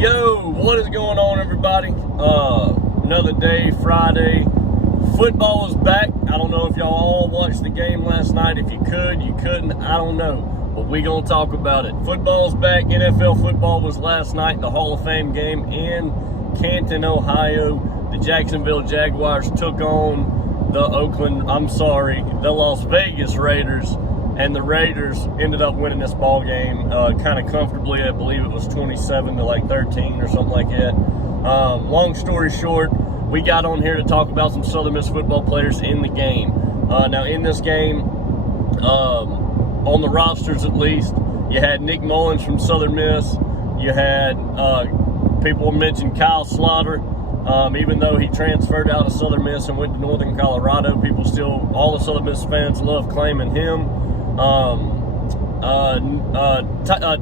Yo, what is going on, everybody? Another day, Friday. Football is back. I don't know if y'all all watched the game last night. If you could, you couldn't, I don't know. But we gonna talk about it. Football's back. NFL football was last night, the Hall of Fame game in Canton, Ohio. The Jacksonville Jaguars took on the Las Vegas Raiders. And the Raiders ended up winning this ball game kind of comfortably. I believe it was 27 to like 13 or something like that. Long story short, we got on here to talk about some Southern Miss football players in the game. Now, in this game, on the rosters at least, you had Nick Mullens from Southern Miss. You had people mention Kyle Slaughter. Even though he transferred out of Southern Miss and went to Northern Colorado, all the Southern Miss fans love claiming him.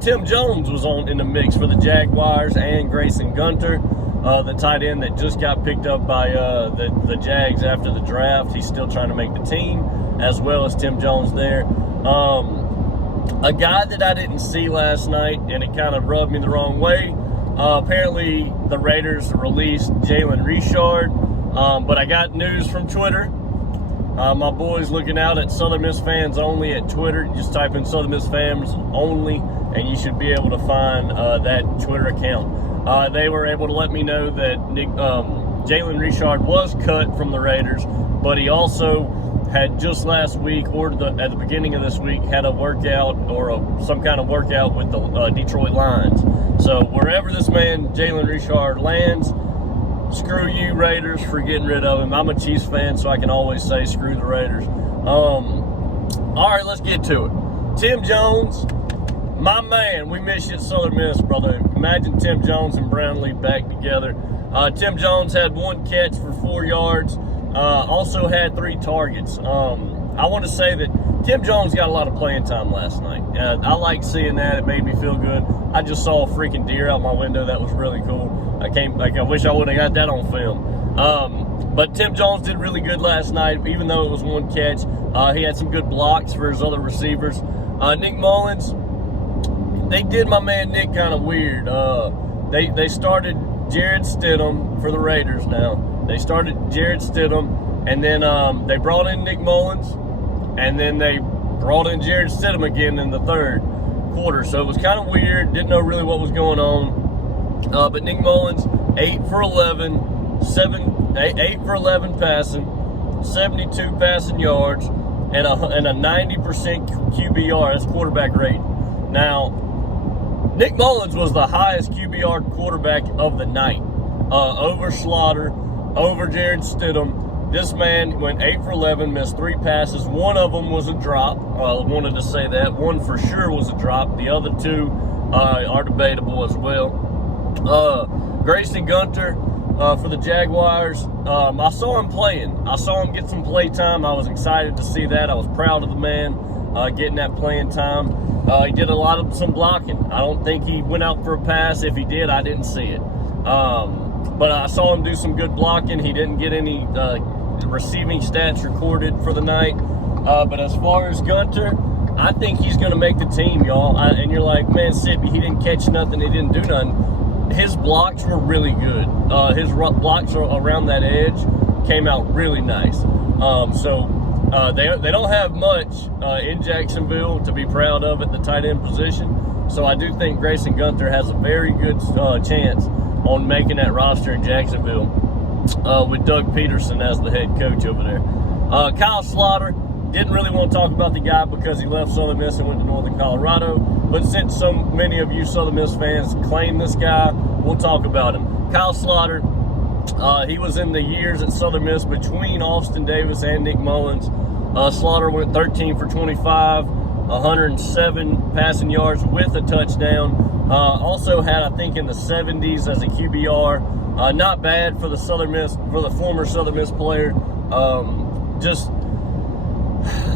Tim Jones was in the mix for the Jaguars, and Grayson Gunter, the tight end that just got picked up by the Jags after the draft. He's still trying to make the team, as well as Tim Jones there. A guy that I didn't see last night, and it kind of rubbed me the wrong way. Apparently, the Raiders released Jalen Richard, but I got news from Twitter. My boys looking out at Southern Miss Fans Only at Twitter. Just type in Southern Miss Fans Only, and you should be able to find that Twitter account. They were able to let me know that Jalen Richard was cut from the Raiders, but he also had just last week, or at the beginning of this week, had a workout or some kind of workout with the Detroit Lions. So wherever this man, Jalen Richard, lands, screw you, Raiders, for getting rid of him. I'm a Chiefs fan, so I can always say screw the Raiders. All right, let's get to it. Tim Jones, my man, we miss you at Southern Miss, brother. Imagine Tim Jones and Brownlee back together. Tim Jones had 1 catch for 4 yards, also had 3 targets. I want to say that Tim Jones got a lot of playing time last night. I like seeing that. It made me feel good. I just saw a freaking deer out my window. That was really cool. I wish I would have got that on film. But Tim Jones did really good last night, even though it was 1 catch. He had some good blocks for his other receivers. Nick Mullens, they did my man Nick kind of weird. They started Jared Stidham for the Raiders now. They started Jared Stidham, and then they brought in Nick Mullens, and then they brought in Jared Stidham again in the third quarter. So it was kind of weird. Didn't know really what was going on. But Nick Mullens, 8 for 11 passing, 72 passing yards, and a 90% QBR. That's quarterback rate. Now, Nick Mullens was the highest QBR quarterback of the night, over Slaughter, over Jared Stidham. This man went 8 for 11, missed 3 passes. 1 of them was a drop. I wanted to say that. 1 for sure was a drop. The other 2 are debatable as well. Grayson Gunter for the Jaguars. I saw him playing. I saw him get some play time. I was excited to see that. I was proud of the man getting that playing time. He did some blocking. I don't think he went out for a pass. If he did, I didn't see it. But I saw him do some good blocking. He didn't get any receiving stats recorded for the night. But as far as Gunter, I think he's going to make the team, y'all. And you're like, man, Sippy, he didn't catch nothing. He didn't do nothing. His blocks were really good. His blocks around that edge came out really nice. They don't have much in Jacksonville to be proud of at the tight end position. So I do think Grayson Gunter has a very good chance on making that roster in Jacksonville with Doug Peterson as the head coach over there. Kyle Slaughter, didn't really want to talk about the guy because he left Southern Miss and went to Northern Colorado. But since so many of you Southern Miss fans claim this guy, we'll talk about him. Kyle Slaughter, he was in the years at Southern Miss between Austin Davis and Nick Mullens. Slaughter went 13 for 25, 107 passing yards with a touchdown. Also had, I think, in the 70s as a QBR. Not bad for the former Southern Miss player.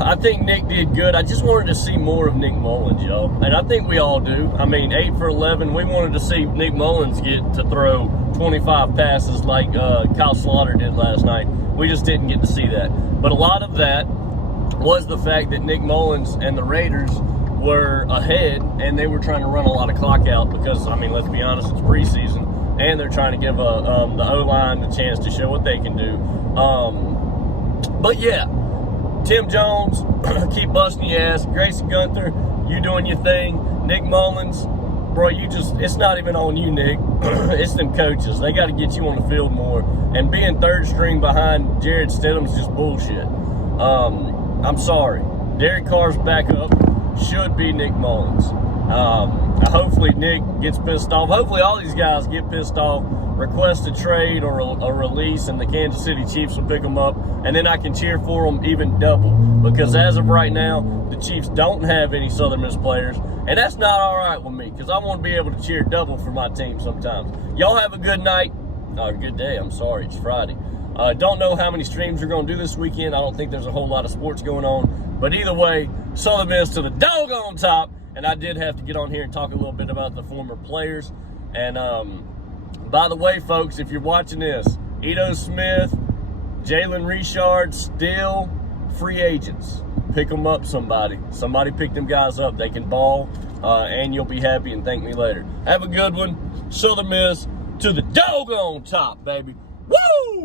I think Nick did good. I just wanted to see more of Nick Mullens, y'all. And I think we all do. I mean, 8 for 11. We wanted to see Nick Mullens get to throw 25 passes like Kyle Slaughter did last night. We just didn't get to see that. But a lot of that was the fact that Nick Mullens and the Raiders were ahead, and they were trying to run a lot of clock out because, I mean, let's be honest, it's preseason, and they're trying to give the O-line the chance to show what they can do. But yeah, Tim Jones, keep busting your ass. Grayson Gunter, you doing your thing. Nick Mullens, bro, it's not even on you, Nick. It's them coaches. They got to get you on the field more. And being third string behind Jared Stidham's just bullshit. I'm sorry. Derek Carr's backup should be Nick Mullens. Hopefully Nick gets pissed off. Hopefully all these guys get pissed off, request a trade or a release, and the Kansas City Chiefs will pick them up, and then I can cheer for them even double. Because as of right now, the Chiefs don't have any Southern Miss players, and that's not all right with me, because I want to be able to cheer double for my team sometimes. Y'all have a good night. Good day. I'm sorry. It's Friday. Don't know how many streams we're going to do this weekend. I don't think there's a whole lot of sports going on. But either way, Southern Miss to the doggone top. And I did have to get on here and talk a little bit about the former players. And by the way, folks, if you're watching this, Ito Smith, Jalen Richard, still free agents. Pick them up, somebody. Somebody pick them guys up. They can ball, and you'll be happy and thank me later. Have a good one. Southern Miss to the doggone top, baby. Woo!